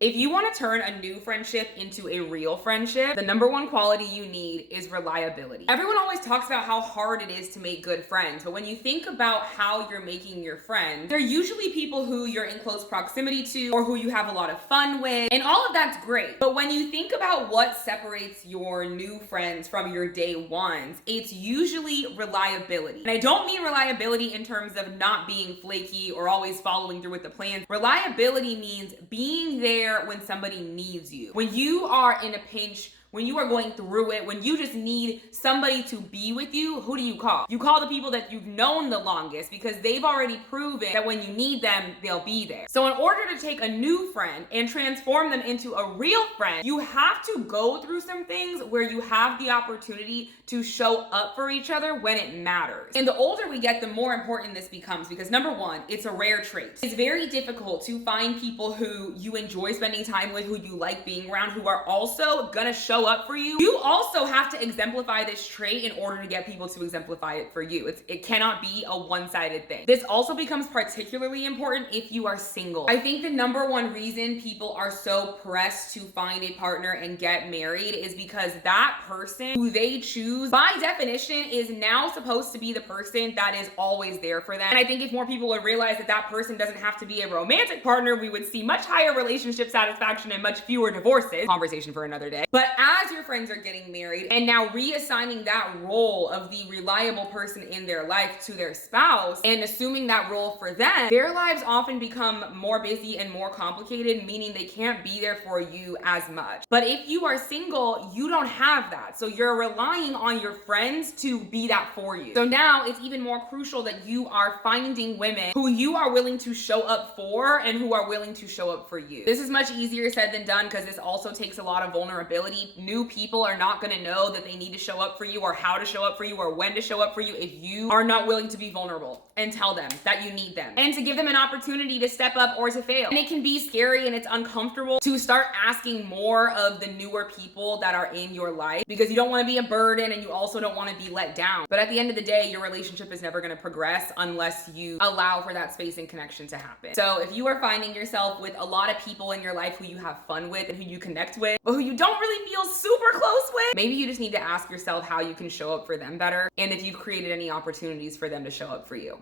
If you want to turn a new friendship into a real friendship, the number one quality you need is reliability. Everyone always talks about how hard it is to make good friends, but when you think about how you're making your friends, they're usually people who you're in close proximity to or who you have a lot of fun with, and all of that's great. But when you think about what separates your new friends from your day ones, it's usually reliability. And I don't mean reliability in terms of not being flaky or always following through with the plans. Reliability means being there when somebody needs you. When you are in a pinch, when you are going through it, when you just need somebody to be with you, who do you call? You call the people that you've known the longest because they've already proven that when you need them, they'll be there. So in order to take a new friend and transform them into a real friend, you have to go through some things where you have the opportunity to show up for each other when it matters. And the older we get, the more important this becomes because number one, it's a rare trait. It's very difficult to find people who you enjoy spending time with, who you like being around, who are also gonna show up for you. You also have to exemplify this trait in order to get people to exemplify it for you. It cannot be a one-sided thing. This also becomes particularly important if you are single. I think the number one reason people are so pressed to find a partner and get married is because that person who they choose by definition is now supposed to be the person that is always there for them. And I think if more people would realize that that person doesn't have to be a romantic partner, we would see much higher relationship satisfaction and much fewer divorces. Conversation for another day. But as your friends are getting married and now reassigning that role of the reliable person in their life to their spouse and assuming that role for them, their lives often become more busy and more complicated, meaning they can't be there for you as much. But if you are single, you don't have that. So you're relying on your friends to be that for you. So now it's even more crucial that you are finding women who you are willing to show up for and who are willing to show up for you. This is much easier said than done because this also takes a lot of vulnerability. New people are not going to know that they need to show up for you or how to show up for you or when to show up for you if you are not willing to be vulnerable and tell them that you need them and to give them an opportunity to step up or to fail. And it can be scary and it's uncomfortable to start asking more of the newer people that are in your life because you don't want to be a burden and you also don't want to be let down. But at the end of the day, your relationship is never going to progress unless you allow for that space and connection to happen. So if you are finding yourself with a lot of people in your life who you have fun with and who you connect with, but who you don't really feel super close with, maybe you just need to ask yourself how you can show up for them better and if you've created any opportunities for them to show up for you.